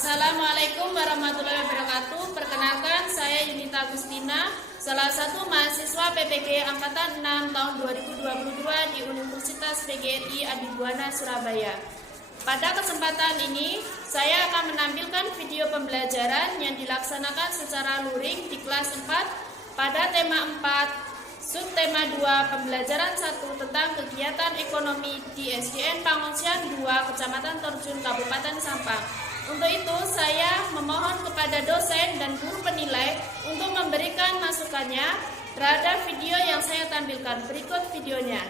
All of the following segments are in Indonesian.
Assalamualaikum warahmatullahi wabarakatuh. Perkenalkan, saya Yunita Agustina, salah satu mahasiswa PPG Angkatan 6 tahun 2022 di Universitas PGRI Adibuana, Surabaya. Pada kesempatan ini, saya akan menampilkan video pembelajaran yang dilaksanakan secara luring di kelas 4 pada tema 4, subtema 2, pembelajaran 1 tentang kegiatan ekonomi di SDN Pangosian 2, Kecamatan Terjun, Kabupaten Sampang. Untuk itu, saya memohon kepada dosen dan guru penilai untuk memberikan masukannya terhadap video yang saya tampilkan. Berikut videonya.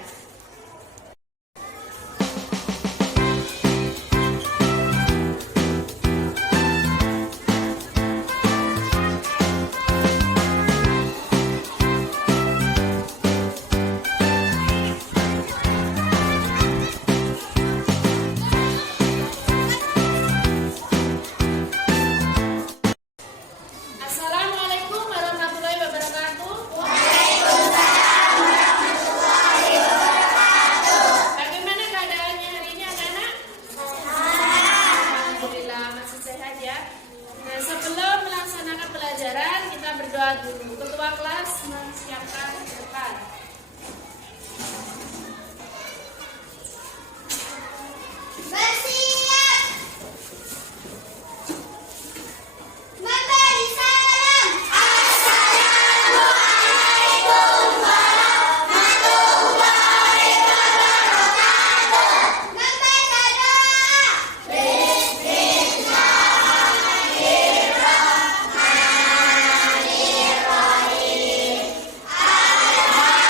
Kita berdoa dulu. Ketua kelas menyiapkan depan. Bersiap. Memberi salam. Assalamualaikum warahmatullahi wabarakatuh. Membaca doa. Bismillahirrahmanirrahim.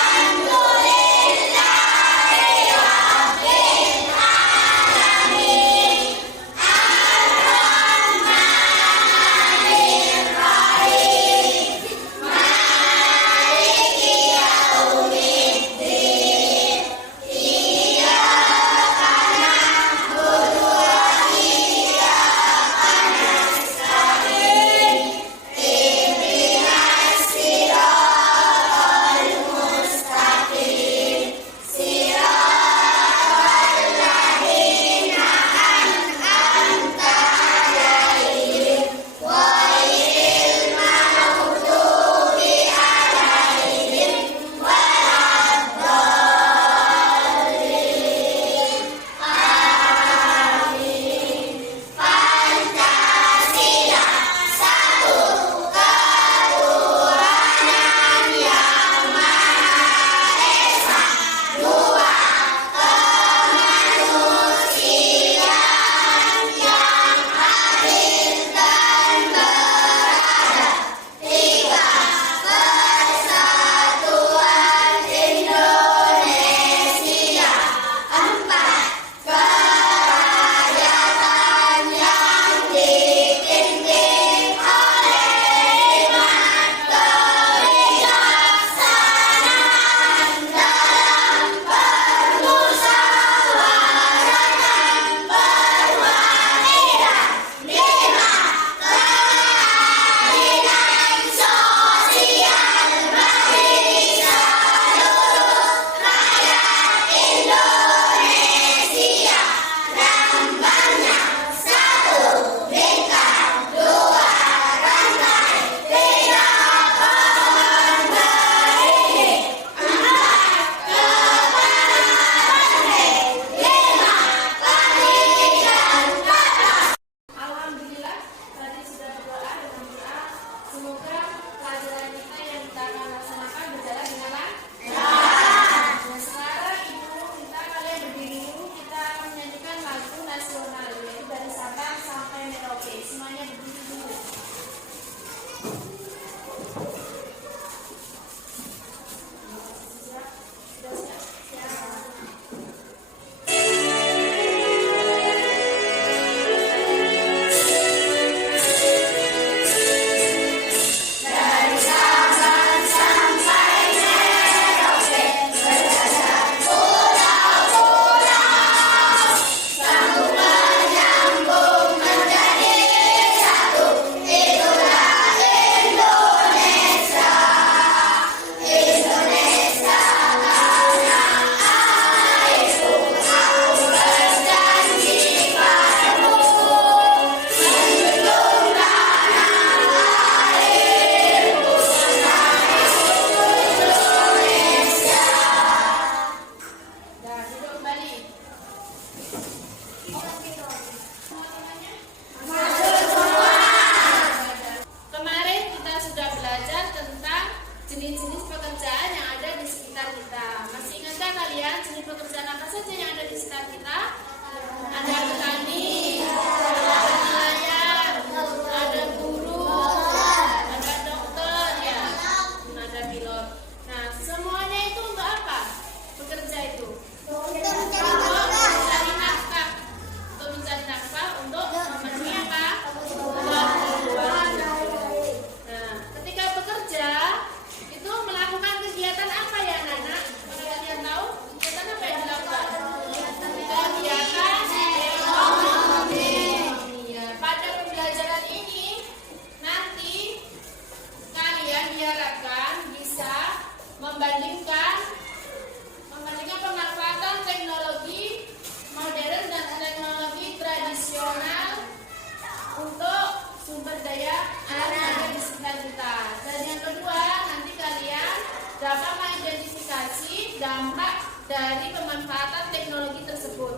ada di sekitar kita. Dan yang kedua, nanti kalian dapat mengidentifikasi dampak dari pemanfaatan teknologi tersebut.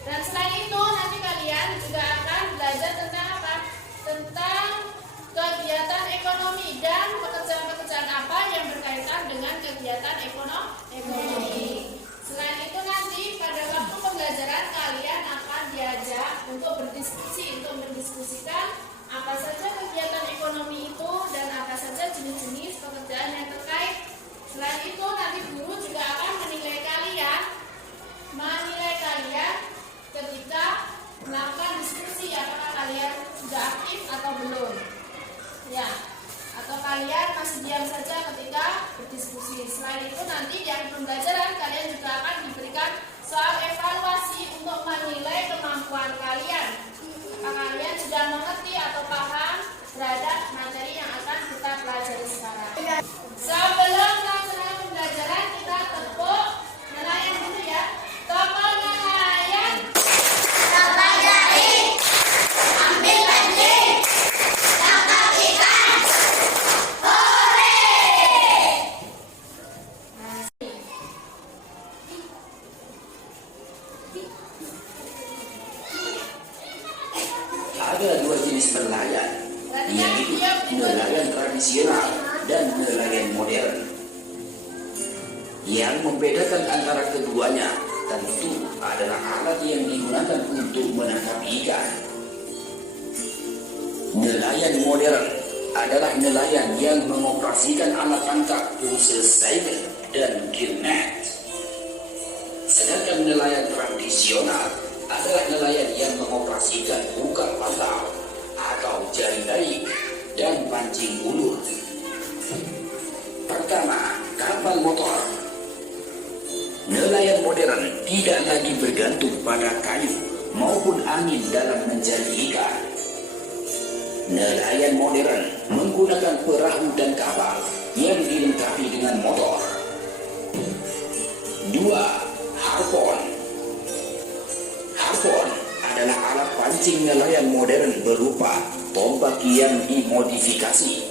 Dan selain itu, nanti kalian juga akan belajar tentang apa? Tentang kegiatan ekonomi dan pekerjaan-pekerjaan apa yang berkaitan dengan kegiatan ekonomi. Selain itu nanti pada waktu pembelajaran kalian akan diajak untuk berdiskusi, untuk mendiskusikan apa saja kegiatan ekonomi itu dan apa saja jenis-jenis pekerjaan yang terkait. Selain itu nanti guru juga akan menilai kalian ketika melakukan diskusi, apakah kalian sudah aktif atau belum. Ya, atau kalian masih diam saja ketika berdiskusi. Selain itu nanti di akhir pembelajaran kalian juga akan diberikan soal evaluasi untuk menilai kemampuan kalian. Apakah kalian sudah mengerti atau paham terhadap materi yang akan kita pelajari sekarang. Sebelum melaksanakan pembelajaran, kita tepuk nelayan dulu ya. Tepuk nelayan. Tangkap jaring, ambil pancing, tangkap ikan. Hore! Ada dua jenis nelayan, yaitu nelayan tradisional dan nelayan modern. Yang membedakan antara keduanya tentu adalah alat yang digunakan untuk menangkap ikan. Nelayan modern adalah nelayan yang mengoperasikan alat tangkap pulsa sailor dan gill net. Sedangkan nelayan tradisional adalah nelayan yang mengoperasikan buka pantau atau jaring tarik dan pancing ulur. Pertama, kapal motor. Nelayan modern tidak lagi bergantung pada kayu maupun angin dalam mencari ikan. Nelayan modern menggunakan perahu dan kapal yang dilengkapi dengan motor. 2. Harpon. Harpon adalah alat pancing nelayan modern berupa tombak yang dimodifikasi.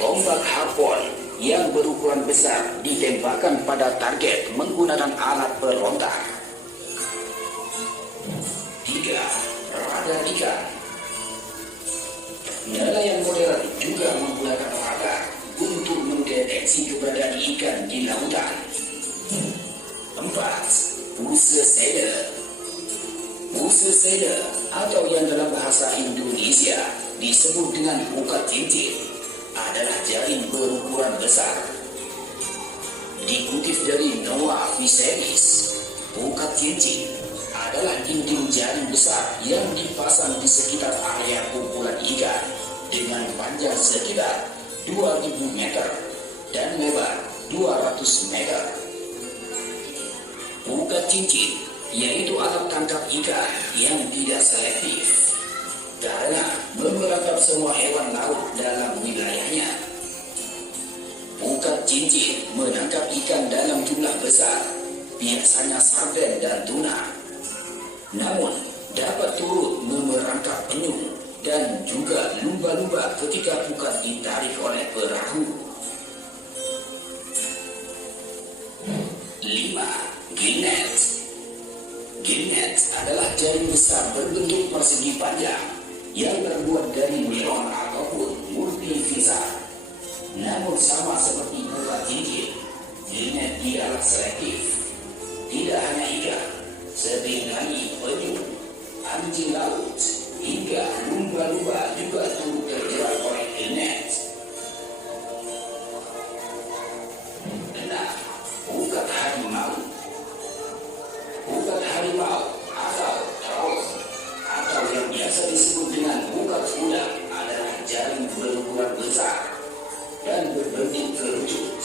Tombak harpon yang berukuran besar ditembakkan pada target menggunakan alat perontar. 3. Radar ikan. Nelayan modern juga menggunakan radar untuk mendeteksi keberadaan ikan di lautan. 4. Pulsa sailor. Pulsa sailor atau yang dalam bahasa Indonesia disebut dengan buka cincin adalah jaring berukuran besar. Dikutip dari Noah Fisheries, buka cincin adalah dinding jaring besar yang dipasang di sekitar area kumpulan ikan dengan panjang sekitar 2000 meter dan lebar 200 meter. Buka cincin yaitu alat tangkap ikan yang tidak selektif karena memerangkap semua hewan laut dalam wilayahnya. Buka cincin menangkap ikan dalam jumlah besar, biasanya sarden dan tuna. Namun dapat turut memerangkap penyu dan juga lumba-lumba ketika bukan ditarik oleh perahu. 5. Gill net. Gill net adalah jaring besar berbentuk persegi panjang yang terbuat dari nilon ataupun multivisa. Namun sama seperti buka cincin, gill net tidaklah selektif. Tidak hanya ikan, seringkali penyu, anjing laut, hingga lumba-lumba juga turut terjerat oleh gill net. 6. Buka harimau. Buka harimau atau yang biasa disebut dengan buka udang adalah jaring berukuran besar dan berbentuk kerucut.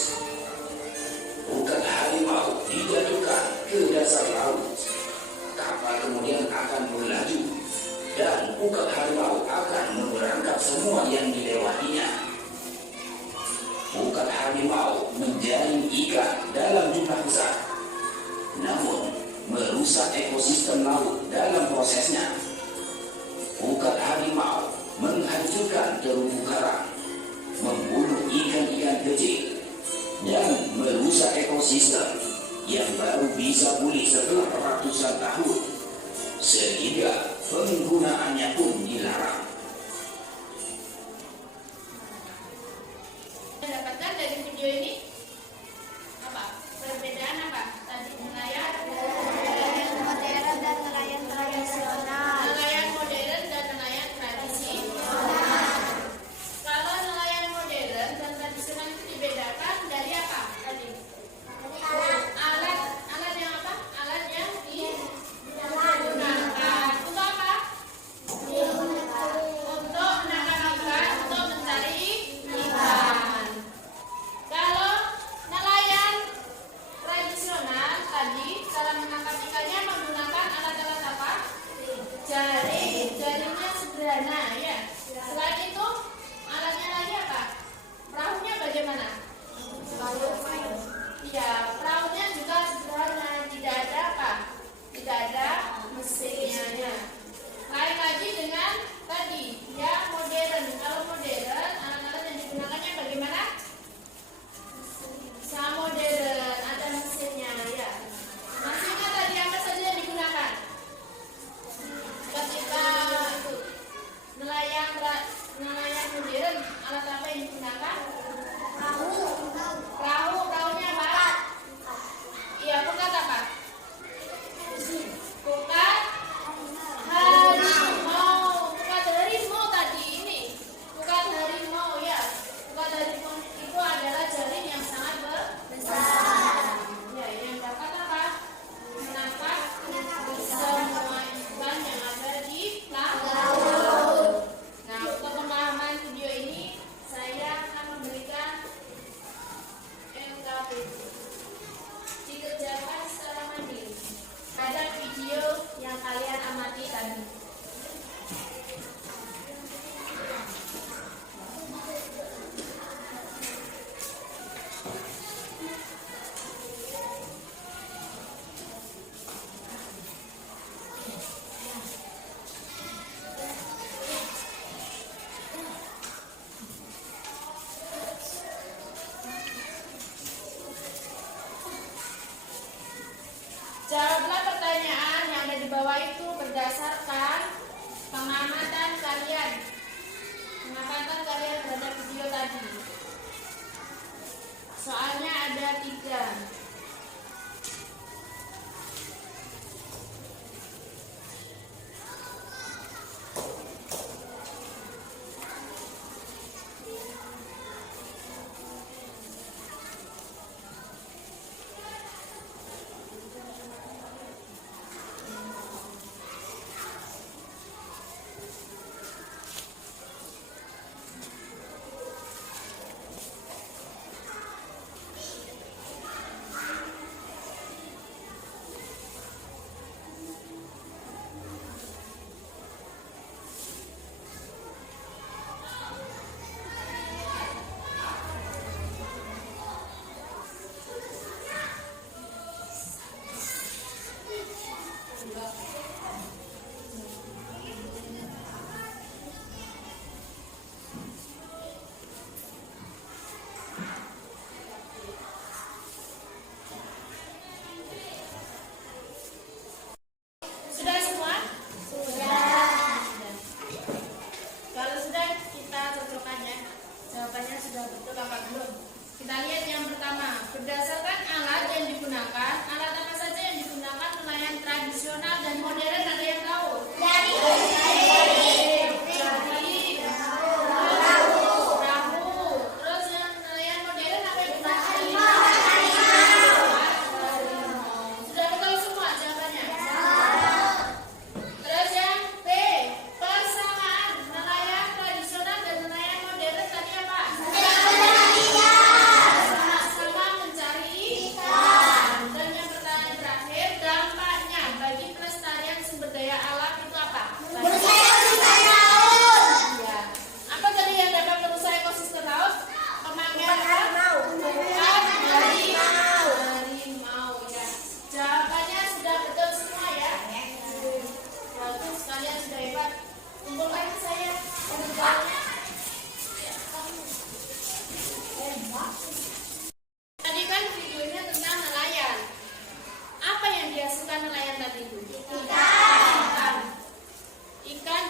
Buka harimau dijatuhkan ke dasar laut. Kapal kemudian akan melaju dan buka harimau akan memerangkap semua yang dilewatinya. Buka harimau menjaring ikan dalam jumlah besar, namun merusak ekosistem laut dalam prosesnya. Buka harimau menghancurkan bisa pulih setelah ratusan tahun, sehingga penggunaannya pun dilarang. Dapatkan dari video ini apa? Perbedaan apa? Tadi nelayan modern dan nelayan tradisional. nelayan modern dan nelayan tradisional. Kalau nelayan modern dan tradisional itu dibedakan dari apa? Tadi alat yang apa? Alat yang digunakan untuk apa? Untuk menangkap ikan, untuk mencari ikan. Kalau nelayan tradisional tadi cara menangkap ikannya menggunakan alat-alat apa? Jaringnya sederhana ya. Selain itu alatnya lagi apa? Perahunya bagaimana? Iya, perahunya juga sederhana, tidak ada apa? Tidak ada mesinnya. Lain lagi dengan tadi yang modern. Kalau modern alat-alat yang digunakannya bagaimana? Sama modern, ada mesinnya ya. Mesinnya tadi apa saja yang digunakan? Ketika itu nelayan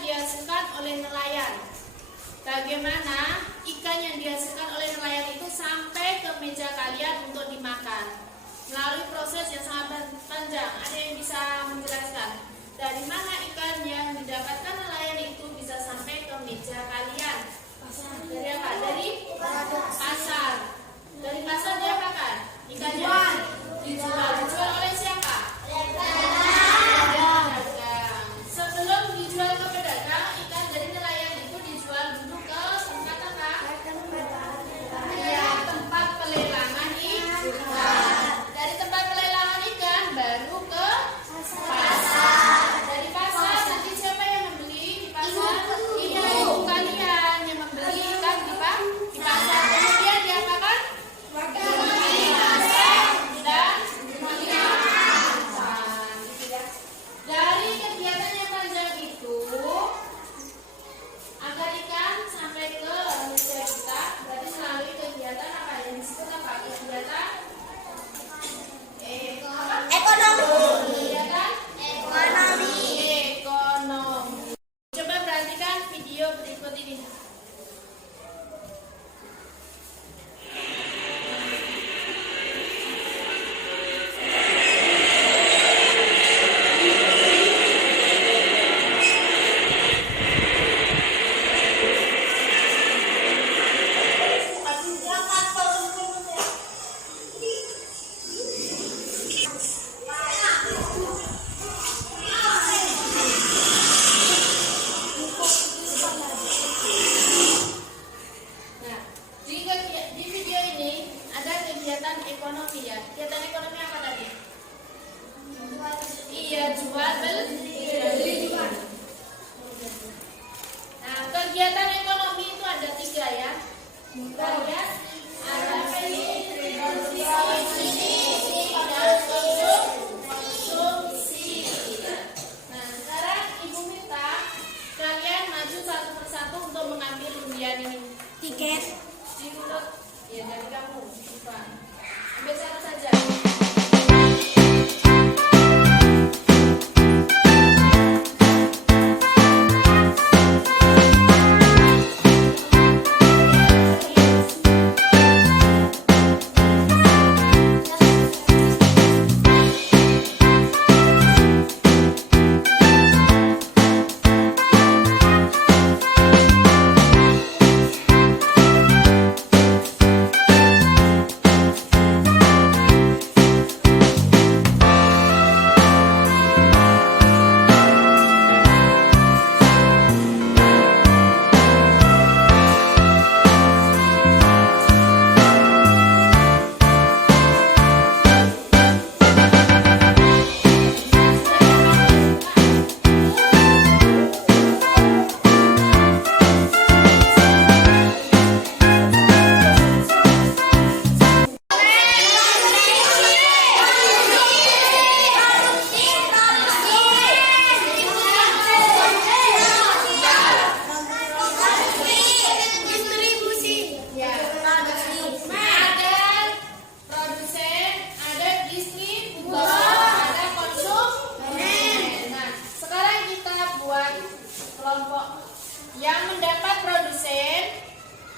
dihasilkan oleh nelayan. Bagaimana ikan yang dihasilkan oleh nelayan itu sampai ke meja kalian untuk dimakan? Melalui proses yang sangat panjang. Ada yang bisa menjelaskan dari mana ikan yang didapatkan nelayan itu bisa sampai ke meja kalian? Dari apa? Dari pasar. Dari pasar diapakan? Ikannya dijual. Dijual oleh siapa? Pedagang. Sebelum dijual ke pedagang, ikan dari nelayan itu dijual dulu ke tempat apa? Ya, tempat pelelangan ikan. Dari tempat pelelangan ikan baru ke pasar. Dari pasar nanti siapa yang membeli di pasar? Iya, ibu kalian yang membeli ikan di pasar. Kemudian diapakan? Dan dari kegiatan yang panjang itu, agar ikan sampai ke meja kita, berarti melalui kegiatan apa yang disebut apa? Kegiatan ekonomi. Coba perhatikan video berikut ini. Nah, di video ini ada kegiatan ekonomi ya. Kegiatan ekonomi apa tadi? Iya, jual beli. Nah, kegiatan ekonomi itu ada 3 ya. Kita lihat ada konsumsi dan konsumsi. Nah, sekarang Ibu minta kalian maju satu persatu untuk mengambil undian ini. Tiket. Diurut ya dari kamu, Ivan. Ambil satu saja.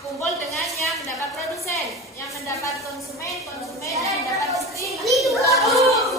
kumpul dengan yang mendapat produsen, yang mendapat konsumen, yang mendapat distributor.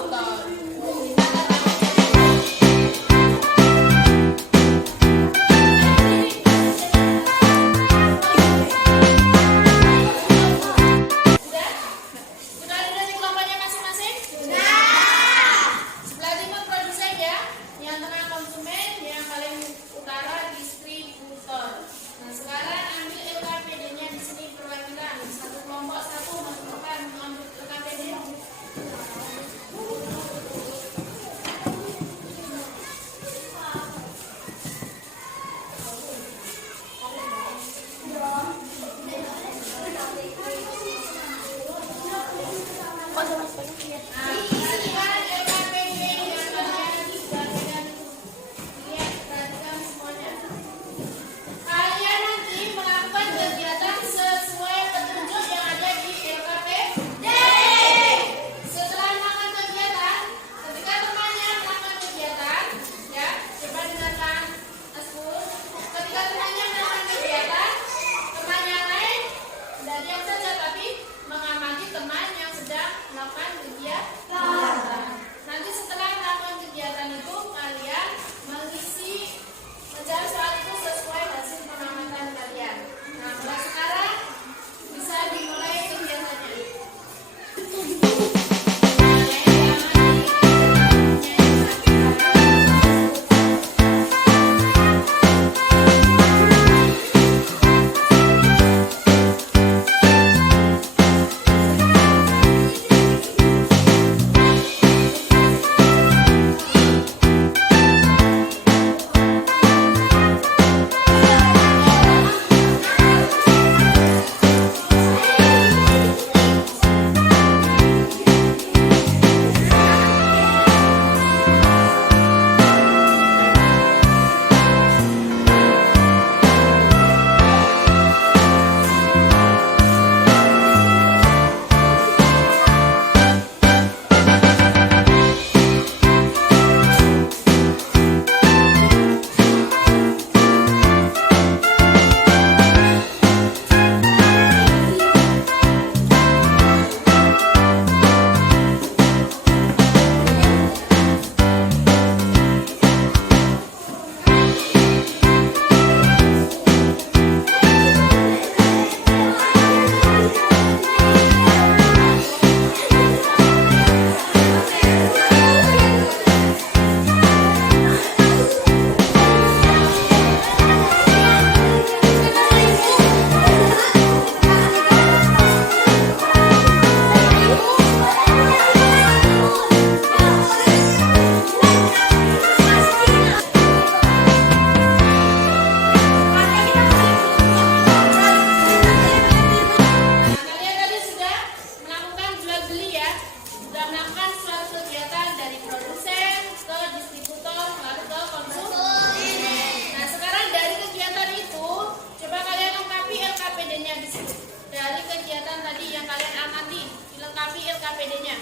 APD-nya?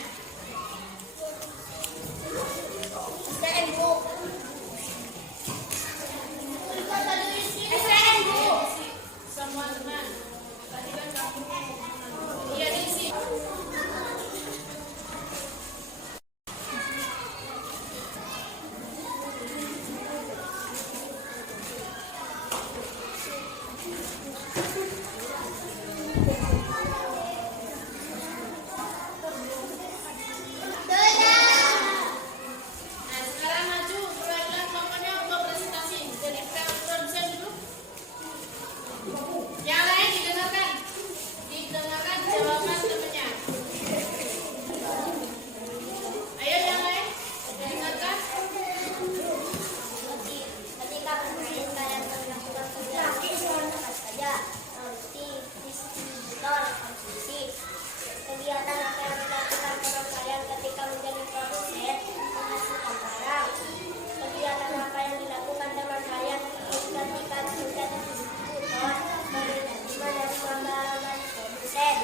STM, Bu. STM, Bu. Semua teman. Tadi kan kamu iya diisi. Nah, sekarang maju perwakilan kelompoknya untuk presentasi. Jadi produsen dulu. Yang lain didengarkan. Didengarkan jawaban temannya. Ayo yang lain. Didengarkan. Ketika bermain kalian melakukan kegiatan apa saja, seperti distributor, konsumsi. Kegiatan apa yang dilakukan orang kalian ketika menjadi produsen, menghasilkan barang. Kegiatan apa yang dilakukan teman kalian ketika menjadi distributor, menerima barang dari produsen.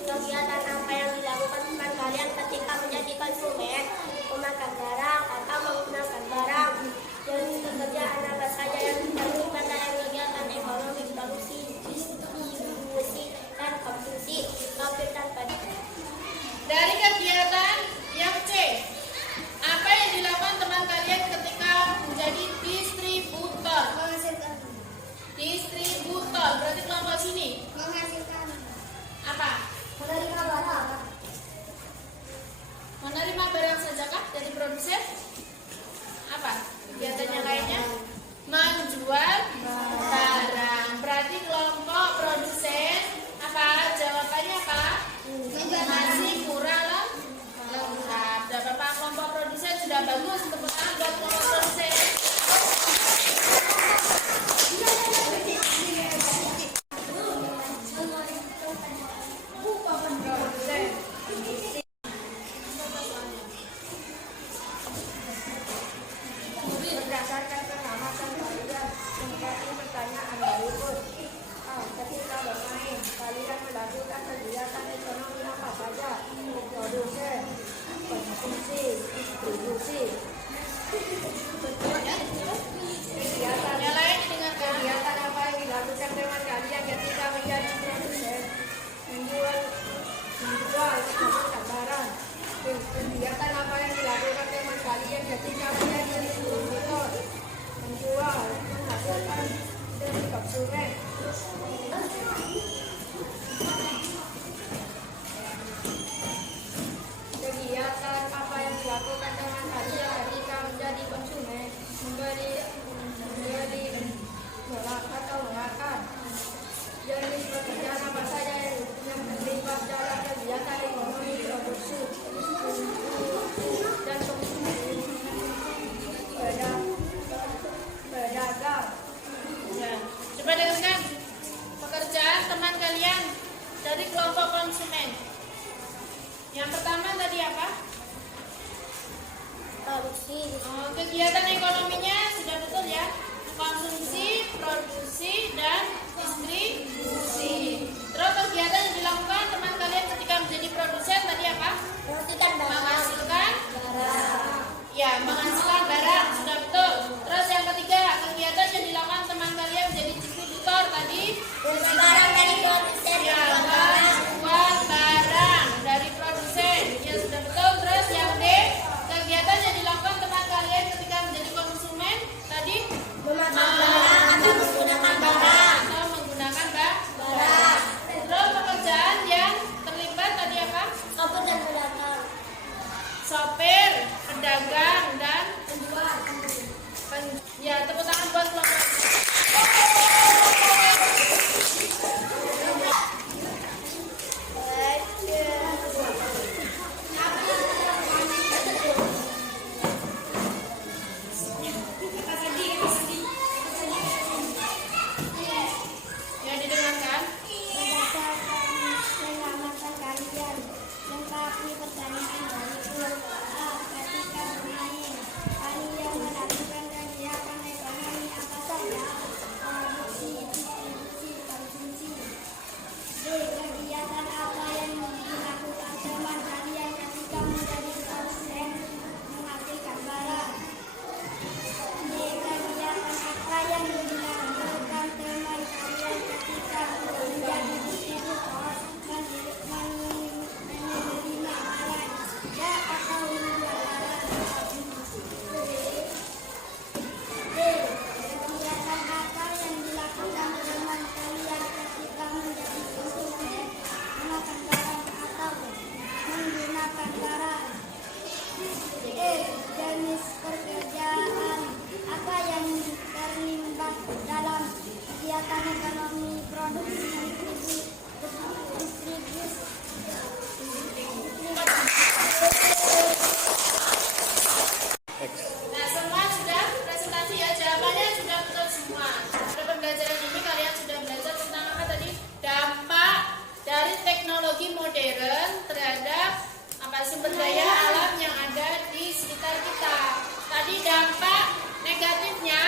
Kegiatan apa yang dilakukan teman kalian ketika menjadi konsumen, memakan barang atau menggunakan barang. Jadi pekerjaan apa saja yang terlibat dalam kegiatan ekonomi, produksi, distribusi, dan konsumsi. Topik tanpa Dari kegiatan yang C, apa yang dilakukan teman kalian ketika menjadi distributor? menghasilkan, Distributor berarti kelompok sini. menghasilkan, Apa? menerima barang, Menerima barang saja kah dari produsen? Apa? Kegiatannya lainnya? Menjual barang. Berarti kelompok produsen apa? Jawabannya apa? Masih kurang lengkap. Dan Bapak kelompok produsen sudah bagus. Tepuk tangan buat kelompok produsen. berdasarkan pengamatan kalian, mengenai pertanyaan berikut. Ketika bermain, kalian melakukan kegiatan ekonomi apa saja? Produsen, konsumsi, distribusi. Kegiatan Yang lain didengarkan. Kegiatan apa yang dilakukan teman kalian ketika menjadi produsen? Menjual, menghasilkan barang. Kegiatan apa yang dilakukan teman kalian ketika menjadi distributor? Menjual, menghasilkan dari konsumen. Kegiatan apa yang dilakukan teman kalian ketika menjadi konsumen? Membeli, atau memakan. Jenis pekerjaan apa saja yang terlibat dalam kegiatan ekonomi, produksi, dan konsumsi? Pedagang. Ya. Coba dengarkan pekerjaan teman kalian dari kelompok konsumen. Yang pertama tadi apa? Produksi. Kegiatan ekonominya sudah betul ya. Konsumsi, produksi, dan distribusi. Terus kegiatan yang dilakukan teman kalian ketika menjadi produsen tadi apa? Menghasilkan Menghasilkan barang. ya, menghasilkan barang sudah betul. Terus yang ketiga, kegiatan yang dilakukan teman kalian menjadi distributor tadi Barang dari produsen. ya, membuat barang dari produsen. Ya sudah betul. Terus yang D, kegiatan yang dilakukan teman kalian ketika menjadi konsumen tadi Memakan barang atau menggunakan barang. atau menggunakan barang. Terus pekerjaan yang terlibat tadi apa? Sopir dan pedagang. Sopir, pedagang, dan sumber daya alam yang ada di sekitar kita. Tadi dampak negatifnya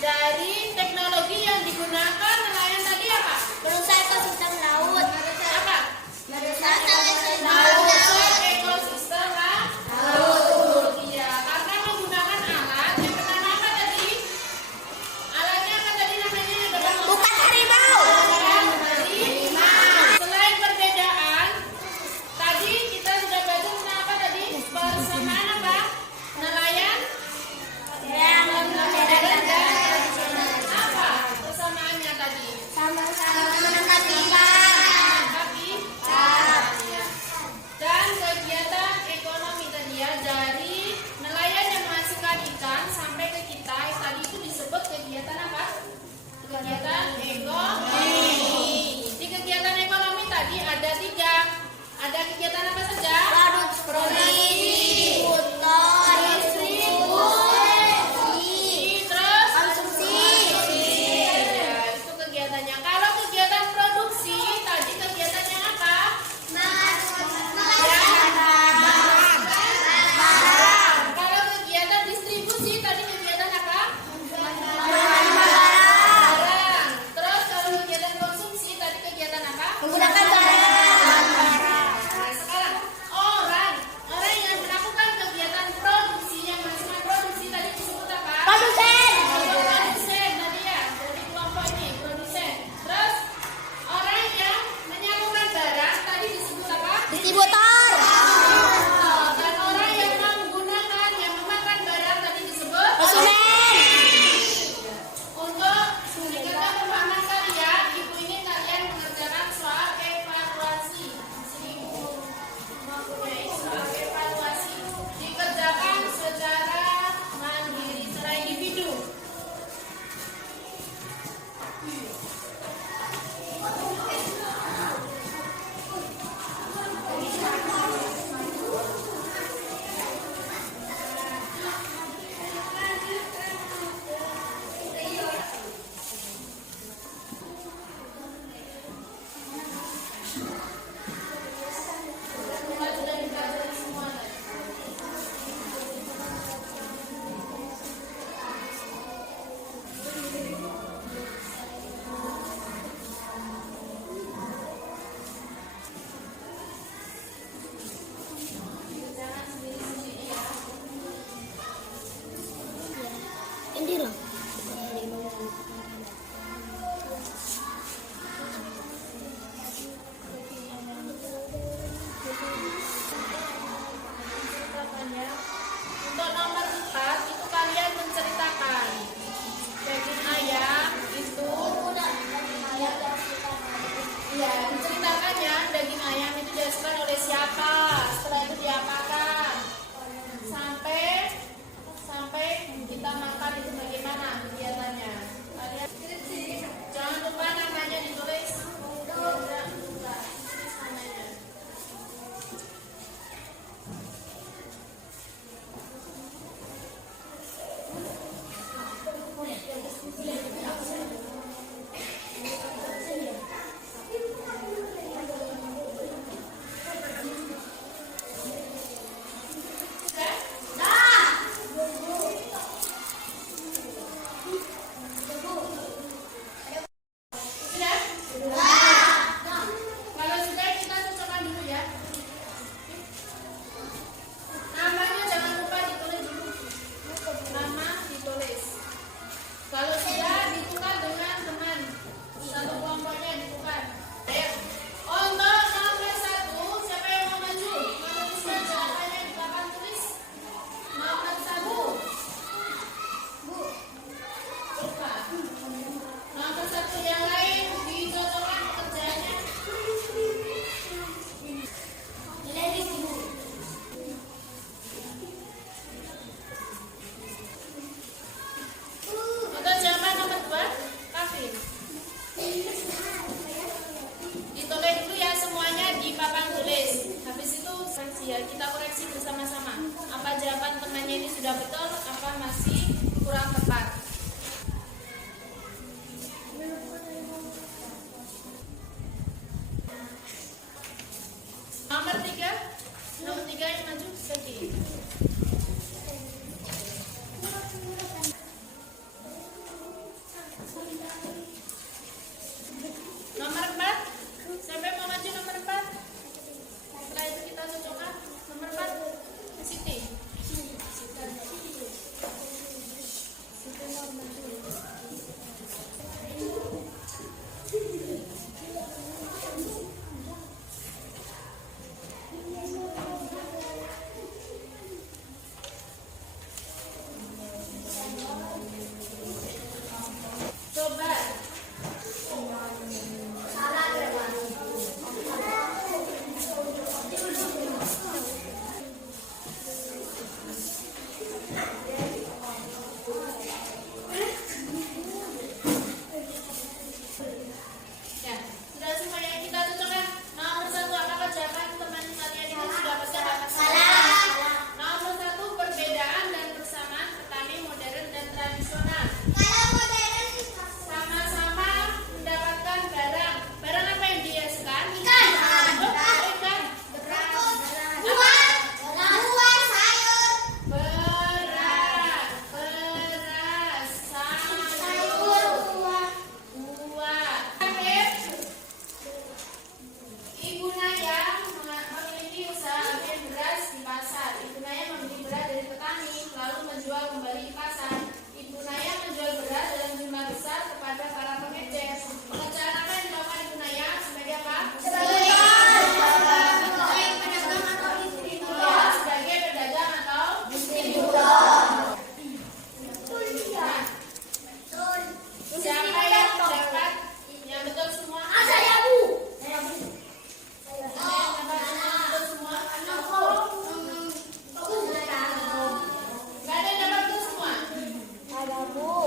dari teknologi yang digunakan nelayan tadi apa? Merusak ekosistem laut. Apa? Merusak ekosistem Merusak ekosistem laut. Iya, karena menggunakan alat yang pertama apa tadi? Alatnya apa tadi namanya yang pertama? Bukan harimau. Selain perbedaan, tadi kita sudah belajar tentang apa tadi? Persamaan apa? Nelayan Yang membedakan tradisional. apa? Persamaannya tadi? Sama-sama menangkap ikan. Tapi iya. Dan kegiatan ekonomi tadi ya, dari nelayan yang menghasilkan ikan sampai ke kita, tadi itu disebut kegiatan apa? Kegiatan ekonomi. Di kegiatan ekonomi tadi ada 3. Ada kegiatan apa saja? Produksi, distribusi, Terus konsumsi. ya, itu kegiatannya. Kalau kegiatan produksi tadi kegiatannya apa? Kalau kegiatan distribusi tadi kegiatan apa? Barang. Terus kalau kegiatan konsumsi tadi kegiatan apa? Menggunakan barang. Nah, sekarang orang yang melakukan kegiatan produksi yang melakukan produksi tadi disebut apa? Produsen. Produsen tadi ya, dari kelompok ini produsen. Terus orang yang menyalurkan barang tadi disebut apa? Distributor. Dan orang yang menggunakan, yang memakan barang tadi disebut Konsumen. Untuk meningkatkan pemahaman kalian, ibu ingin kalian mengerjakan soal evaluasi. Di sini ibu mempunyai soal evaluasi dikerjakan secara mandiri, secara individu. Sudah dipelajari semua tadi. Jangan sendiri-sendiri ya. Ini loh. Menceritakannya. Untuk nomor 4 itu kalian menceritakan daging ayam itu ya menceritakannya daging ayam itu dihasilkan oleh siapa, setelah itu diapakan sampai kita makan itu bagaimana kegiatannya kalian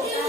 1.